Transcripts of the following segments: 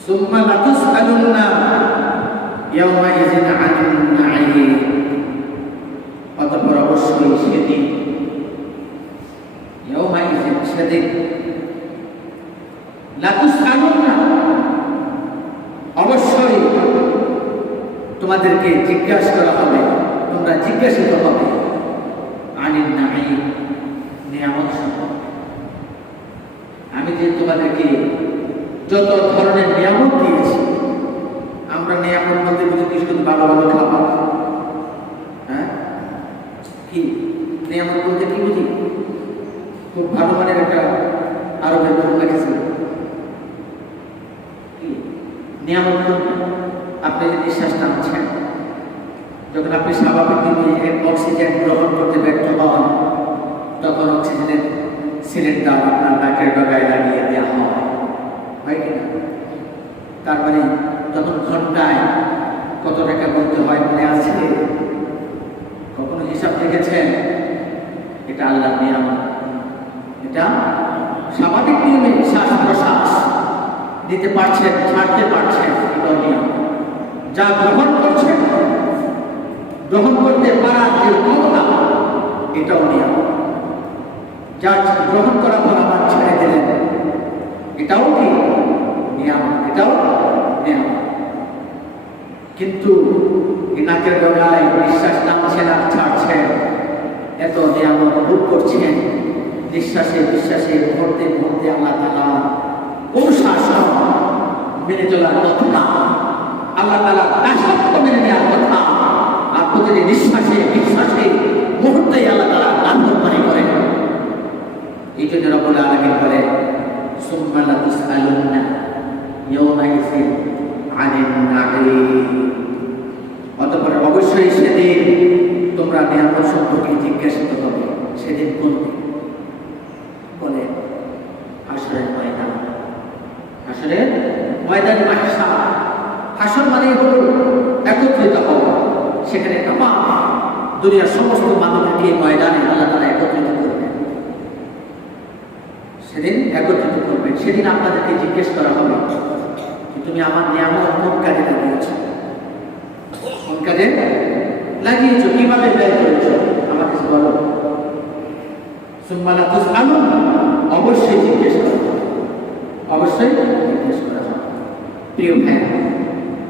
ثم لتسألن يومئذ عن النعيم অতঃপর অবশ্যই সেদিন يومئذ সেদিন লাতুসআলুন অবশ্যই তোমাদেরকে জিজ্ঞাসা করা হবে তোমরা জিজ্ঞাসিত হবে আনিন নাঈম নিয়ামত সম্পর্কে আমি যে তোমাদেরকে যত ধরনের নিয়ামত দিয়েছি, আমরা নিয়ামত মধ্যে বুঝি শুধু ভালো ভালো খাবার। হ্যাঁ? কি? নিয়ামত বলতে কি বুঝি? খুব ভালো মানের একটা আরবের বন্যা গেছিল নিয়ামত আপনি যে নিঃশ্বাস টানছেন, যখন আপনি স্বাভাবিক অক্সিজেন গ্রহণ করতে ব্যর্থ হন, তখন অক্সিজেনের সিলিন্ডার আপনার নাকের ডগায় হয় হয় কিনা তার মানে তখন ঘন্টায় কত টাকা বলতে হয় মনে আছে? কখনো হিসাব রেখেছেন? এটা আল্লাহ নিয়ামত। এটা স্বাভাবিক নিয়মে শ্বাস প্রশ্বাস নিতে পারছেন, ছাড়তে পারছেন এটাও নিয়ম। যা গ্রহণ করছেন, গ্রহণ করতে পারার যে ক্ষমতা এটাও নিয়ম যা গ্রহণ করা পর ছেড়ে দিলেন। এটাও কি? নিয়ম এটাও নিয়ম কিন্তু এই নাকের গলায় নিঃশ্বাস নামছেন আর ছাড়ছেন এত নিয়ামত ভোগ করছেন। নিঃশ্বাসে, বিশ্বাসে, মুহূর্তে মুহূর্তে আল্লাহ তালা অনুশাসন মেনে চলার কথা, আল্লাহ তালা দাসত্ব মেনে নেওয়ার কথা, আর প্রতিটি নিঃশ্বাসে, বিশ্বাসে মুহূর্তে আল্লাহ তালা নান্দমানি করেন এই জন্য রবুল আলমিন বলেন সুম্মালা তুসআলুন্না ইয়াউমাইযিন আনিন নাঈম অতঃপর অবশ্যই সেদিন তোমরা নিয়ামত সম্পর্কে জিজ্ঞাসিত হবে। সেদিন কোন বলে, হাসরের ময়দান। হাসরের ময়দান মাহসা হাসর মানে হল একত্রিত হওয়া। সেখানে তামাম দুনিয়ার সমস্ত মানুষকে ময়দানে আল্লাহ তারা একত্রিত করবেন। সেদিন একত্রিত সেদিন আপনাদেরকে জিজ্ঞেস করা হবে তুমি আমার নিয়ামত কোন কাজে লাগিয়েছ? কোন কাজে? লাগিয়েছ, কীভাবে ব্যয় করেছ? আমাকে বলো। সুম্মালা তুসআলুন, অবশ্যই জিজ্ঞেস করা অবশ্যই জিজ্ঞেস করা। প্রিয় ভাই,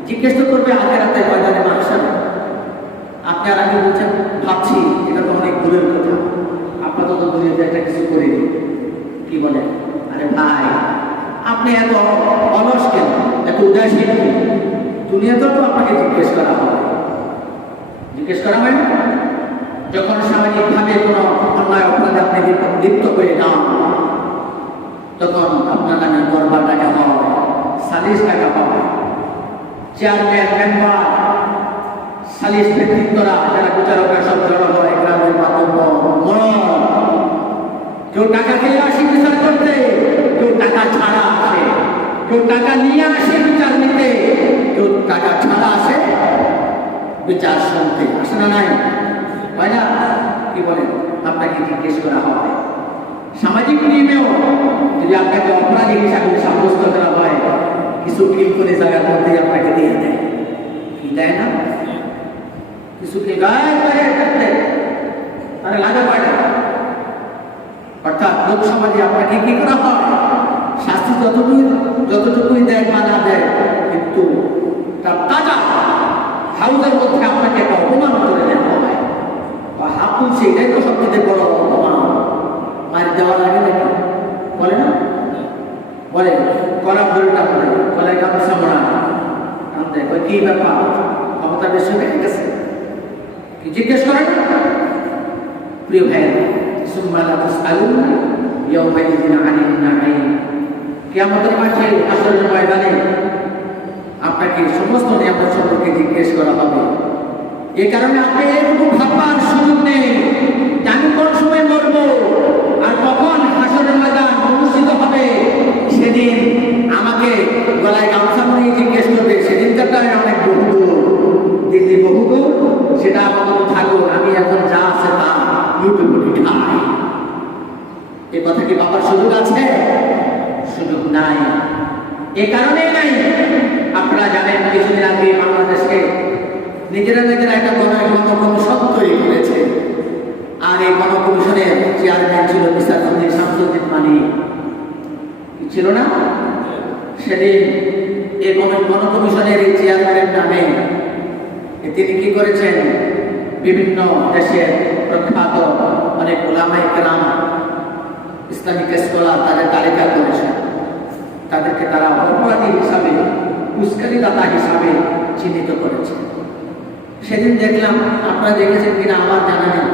জিজ্ঞেস তো করবে আখেরাতে ময়দানে মাহশারে আপনি আর আমি বলছেন, ভাবছি, এটা তো অনেক দূরের কথা। আপাতত দুনিয়াতে একটা কিছু করে দিই কি বলেন? আপনি এত অলস কেন? এত উদাসীন? দুনিয়াতেও তো আপনাকে জিজ্ঞেস করা হবে জিজ্ঞেস করা হয় যখন সামাজিকভাবে কোনো অন্যায় অপরাধে আপনি লিপ্ত- হয়ে যান, তখন আপনার নামে দরবার টাকা হয়, সালিশ টাকা পাবে। চেয়ারম্যান মেম্বার সালিশ ব্যক্তিত্বরা, যারা বিচারকরা সব জড়ো হয়, গ্রামের মাধ্যম কেউ টাকা খেয়ে আসে বিচার করতে কেউ টাকা ছাড়া আসে কেউ টাকা নিয়ে আসে বিচার নিতে কেউ টাকা ছাড়া আসে বিচার শুনতে আসে না নাই হয় না কি বলেন আপনাকে জিজ্ঞেস করা হবে সামাজিক নিয়মেও যদি আপনাকে অপরাধী হিসাবে সাব্যস্ত করা হয় কিছু ক্লিক করে জায়গার মধ্যে আপনাকে দিয়ে দেয় কি দেয় না কিছুকে গায়ে গায়ে করতে তারা লাগা পায় না। অর্থাৎ লোক সমাজে আপনাকে কি করা হয়? শাস্তি যতটুকুই যতটুকুই দেয় বা দেয়, কিন্তু তার তাজা হাউসের মধ্যে আপনাকে একটা অপমান করে দেওয়া হয়। বা হাত তুলছে, এটাই তো সবথেকে বড় অপমান। মার দেওয়া লাগে নাকি? বলে না? বলে কলাম ধরে টানবে গলায় গামছা মোড়া টানতে কয়, কি ব্যাপার? ক্ষমতা বেশি হয়ে গেছে? জিজ্ঞেস করেন? প্রিয় ভাই সুম্মালা তুসআলুনা ইয়াউমাইযিন আনিন নাঈম কিয়ামতের মাঠে আসরের ময়দানে আপনাকে সমস্ত নিয়ামত সম্পর্কে জিজ্ঞেস করা হবে এ কারণে আপনি এরকম ভাববার সুযোগ নেই আমি কোন সময় মরব আর কখন হাসরের ময়দান অনুষ্ঠিত হবে সেদিন আমাকে গলায় গামছা মরিয়ে জিজ্ঞেস করবে সেদিনটা অনেক বহুদূর দিল্লি বহুদূর সেটা আপাতত থাকুক আমি এখন যা আছে তা লুটুপুটি খাই এ কথা কি বাবার সুযোগ আছে? সুযোগ নাই। এ কারণে নাই। আপনারা জানেন, কিছুদিন আগে বাংলাদেশকে নিজেরা নিজেরা একটা গণ তৈরি করেছে। আর এই গণকমিশনের চেয়ারম্যান ছিল মিস্টার সন্দীপ শামসুদ্দিন মানি। ছিল না? সেদিন এই গণ- গণকমিশনের এই চেয়ারম্যানের নামে তিনি কি করেছেন? বিভিন্ন দেশের প্রখ্যাত অনেক ওলামাই কেরাম ইসলামিক স্কলার তাদের তালিকা করেছেন তাদেরকে তারা অপরাধী হিসাবে, উস্কানিদাতা হিসাবে চিহ্নিত করেছে। সেদিন দেখলাম, আপনারা দেখেছেন কিনা আমার জানা নেই।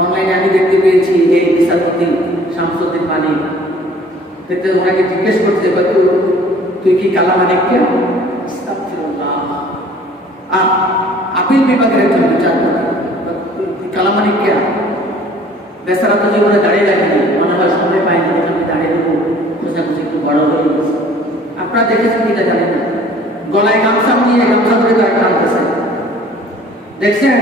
অনলাইনে আমি দেখতে পেয়েছি এই বিচারপতি শামসুদ্দিন মানিক দেখতে ওনাকে জিজ্ঞেস করতে কত তুই কি কালামানিক কে আর আপিল বিভাগের একজন বিচারপতি। তুই কালামানিক কে বেচারা তো জীবনে দাঁড়িয়ে রাখেনি। মনে সামনে পায়ে পাইনি আমি দাঁড়িয়ে দেবো, খোঁজাখুঁজি একটু বড় হয়ে গেছে। আপনারা দেখেছেন কিনা জানেন না? গলায় গামছা নিয়ে গামছা ধরে গায়ে টানতেছে। দেখছেন?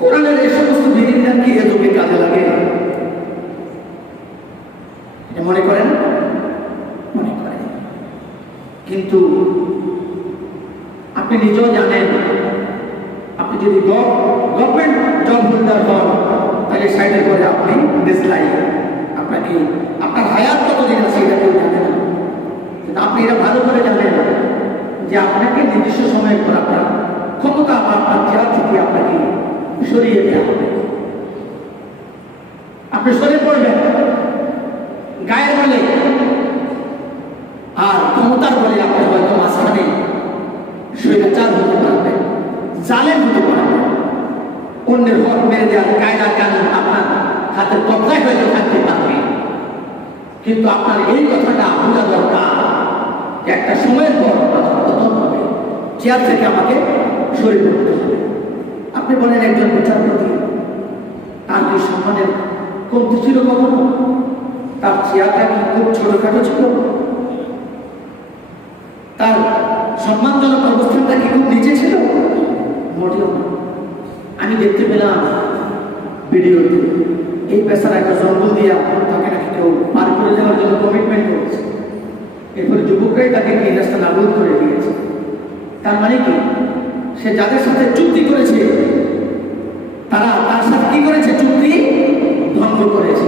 কোরআনের এই সমস্ত বিধিবিধান কি এ কাজে লাগে? এটা মনে করেন মনে করেন কিন্তু আপনি নিজেও জানেন, আপনি যদি গভর্নমেন্ট জব হোল্ডার হন, তাহলে সাইডে করে আপনি দেশলাই আপনাকে, আপনার হায়াত কতদিন আছে এটা কেউ জানে না। কিন্তু আপনি এটা ভালো করে জানেন যে আপনাকে নির্দিষ্ট সময় পর আপনার ক্ষমতা বা আপনার চেয়ার থেকে আপনাকে সরিয়ে দেওয়া হবে। আপনি সরে পড়বেন। গায়ের বলে। আর ক্ষমতার বলে আপনি হয়তো মাঝখানে স্বৈরাচার হতে পারবেন জালেম হতে পারবেন অন্যের হক মেরে দেওয়ার কায়দা কানুন আপনার হাতের কবজায় হয়তো থাকতে পারবে। কিন্তু আপনার এই কথাটা বোঝা দরকার। একটা সময়ের পর পতন হবে। চেয়ার থেকে আমাকে সরে পড়তে হবে। আপনি বলেন একজন বিচারপতি, তার কি সম্মানের কমতি ছিল কখনো? তার চেয়ারটা কি খুব ছোটখাটো ছিল? তার সম্মানজনক অবস্থানটা কি খুব নিচে ছিল? মোটেও আমি দেখতে পেলাম ভিডিওতে এই পেশার একটা জঙ্গল দিয়া তাকে নাকি কেউ পার করে যাওয়ার জন্য কমিটমেন্ট করেছে। এরপরে যুবকরাই তাকে এই রাস্তা নাবুদ করে দিয়েছে। তার মানে কি? সে যাদের সাথে চুক্তি করেছে, তারা তার সাথে কি করেছে? চুক্তি ভঙ্গ করেছে।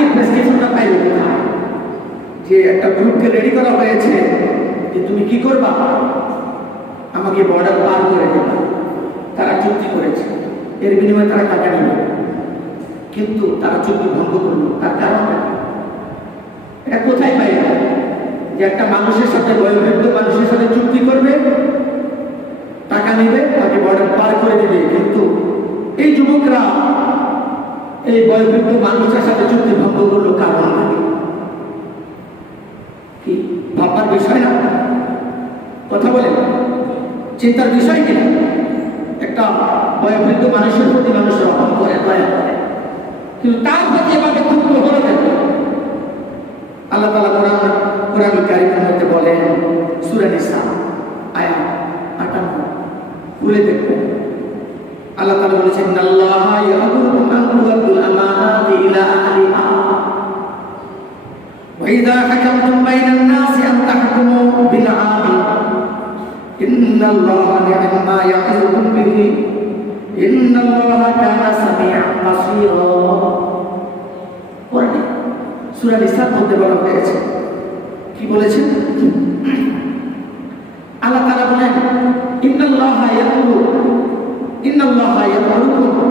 তারা প্রেসক্রিপশনটা পাইল যে একটা গ্রুপকে রেডি করা হয়েছে যে তুমি কি করবা? আমাকে বর্ডার পার করে দেবে। তারা চুক্তি করেছে। এর বিনিময়ে তারা টাকা নেবে। কিন্তু তারা চুক্তি ভঙ্গ করল। তার কারণটা কি? এটা কোথায় পাই যে একটা মানুষের সাথে বয়োবৃদ্ধ মানুষের সাথে চুক্তি করবে, টাকা নেবে, তাকে বর্ডার পার করে দেবে। কিন্তু এই যুবকরা এই বয়োবৃদ্ধ মানুষের সাথে চুক্তি ভঙ্গ করল কারণ কি? কি? ভাববার বিষয় না? কথা বলেন। চিন্তার বিষয় কিনা একটা বয়োবৃদ্ধ মানুষের প্রতি মানুষ রকম করে, দয়া করে। কিন্তু তার প্রতি এভাবে ক্ষুব্ধ হলো কেন? আল্লাহ তালা কোরআন কোরআন কারিমের মধ্যে বলেন, সুরা নিসা আয়া আটান্ন। খুলে দেখবেন। আল্লাহ তাআলা বলেছেন আল্লাহ ইয়ামুরুকুম আন তুআতুল আমানাতি ইলা আহলিহা। ওয়া ইযা হাকামতুম বাইনান নাসি আন তাহকুমু বিল আদল ইন্নাল্লাহা নি'মা ইয়া'ইদুকুম বিহি ইন্নাল্লাহা কানা সামিআন বাসীরা। কোরআনে সূরা নিসা মধ্যে বলা হয়েছে। কি বলেছেন? আল্লাহ তাআলা বলেন, ইন্নাল্লাহা ইয়াকুলু ইয়ামুরু ইন্নাল্লাহা ইয়ামুরুকুম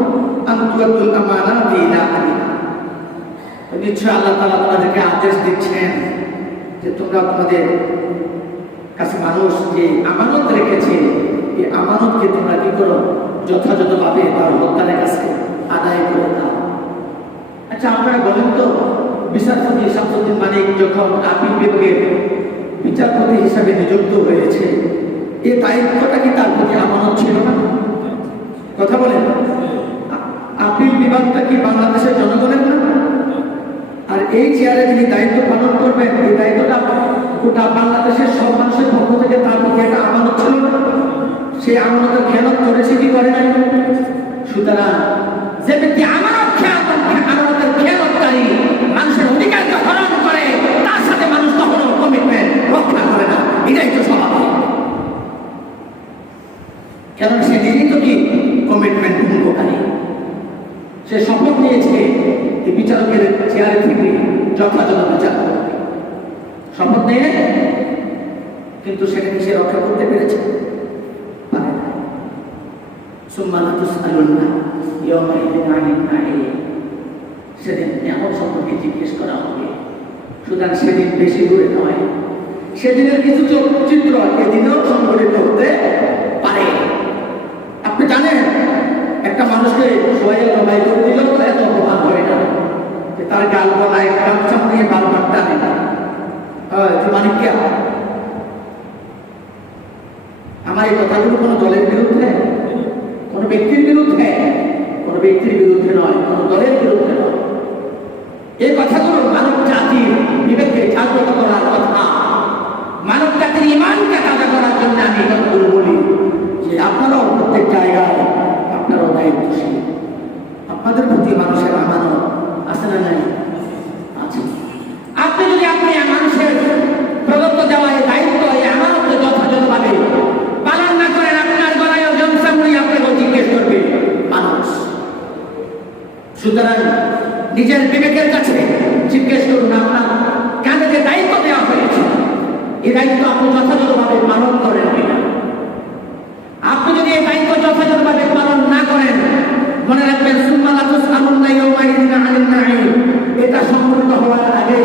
আন তুআদ্দুল আমানাতি ইলা আহলিহা নিশ্চয় আল্লাহ তালা তোমাদেরকে আদেশ দিচ্ছেন যে তোমরা তোমাদের কাছে মানুষ যে আমানত রেখেছে, এই আমানতকে তোমরা কি করো? যথাযথভাবে তার হত্যারের কাছে আদায় করে দাও আচ্ছা আপনারা বলেন তো, বিচারপতি শামসুদ্দিন মানিক যখন আপিল বিভাগের বিচারপতি হিসাবে নিযুক্ত হয়েছে এই দায়িত্বটা কি তার প্রতি আমানত ছিল না? কথা বলেন। আপিল বিভাগটা কি বাংলাদেশের জনগণের না? আর এই চেয়ারে যিনি দায়িত্ব পালন করবেন, এই দায়িত্বটা গোটা বাংলাদেশের সব মানুষের পক্ষ থেকে তার প্রতি একটা আমানত ছিল না। সেই আমানতের খেয়ালত করেছে কি করে নাই? সুতরাং যে ব্যক্তি আমানত খেয়াল আমানতের মানুষের অধিকারকে হরণ করে, তার সাথে মানুষ কমিটমেন্ট রক্ষা করে না। এটাই তো স্বভাব। কারণ সে নিজেই তো কি? কমিটমেন্ট ভঙ্গকারী সে শপথ নিয়েছে এই বিচারকের চেয়ারে থেকে যথাযথ বিচার করবে। শপথ নিয়ে, কিন্তু সেটাকে সে রক্ষা করতে পেরেছে। সেদিন সম্পর্কে জিজ্ঞেস করা হবে। সুতরাং সেদিন বেশি দূরে নয়। সেদিনের কিছু চোখ- চিত্র এদিনেও সংঘটিত হতে পারে আপনি জানেন একটা মানুষকে সোহেল জবাই করে দিল তো এত অপমান হয় না যে গলায় গামছা নিয়ে বারবার টানে মানে কে আমার এই কথাগুলো কোনো দলের বিরুদ্ধে কোনো ব্যক্তির বিরুদ্ধে কোনো ব্যক্তির বিরুদ্ধে নয় কোনো দলের বিরুদ্ধে নয় এই কথাগুলো মানব জাতির বিবেককে জাগ্রত করার কথা মানব জাতির ইমানকে তাজা করার জন্য আমি এই কথাগুলো বলি যে আপনারাও প্রত্যেক জায়গায় আপনারাও দায়িত্বশীল আপনাদের প্রতি মানুষের আমানত আছে না নাই আছে আপনি যদি আপনি মানুষের প্রদত্ত দেওয়া এই দায়িত্ব এই আমানতকে যথাযথভাবে পালন না করেন আপনার গলায় জনসামুনি আপনাকে জিজ্ঞেস করবে মানুষ সুতরাং নিজের বিবেকের কাছে জিজ্ঞেস করুন, আপনার কানে যে দায়িত্ব দেওয়া হয়েছে, এই দায়িত্ব আপনি যথাযথভাবে পালন করেন আপনি যদি এই দায়িত্ব যথাযথভাবে পালন না করেন, মনে রাখবেন এটা সংঘটিত হওয়ার আগে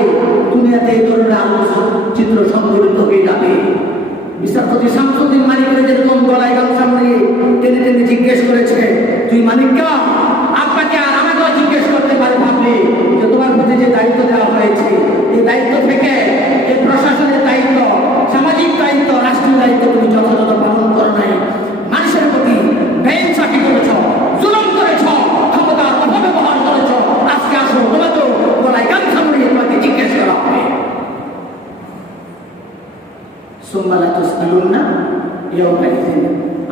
দুনিয়াতে এই ধরনের আলো চিত্র সংঘটিত হয়ে যাবে। বিচারপতি শামসুদ্দিন মানিকের যেরকম গলায় গামছা মুড়িয়ে টেনে টেনে জিজ্ঞেস করেছে, তুই মানিক কা আপনাকে আর আমাকেও জিজ্ঞেস করতে পারে ভাবলে যে তোমার প্রতি যে দায়িত্ব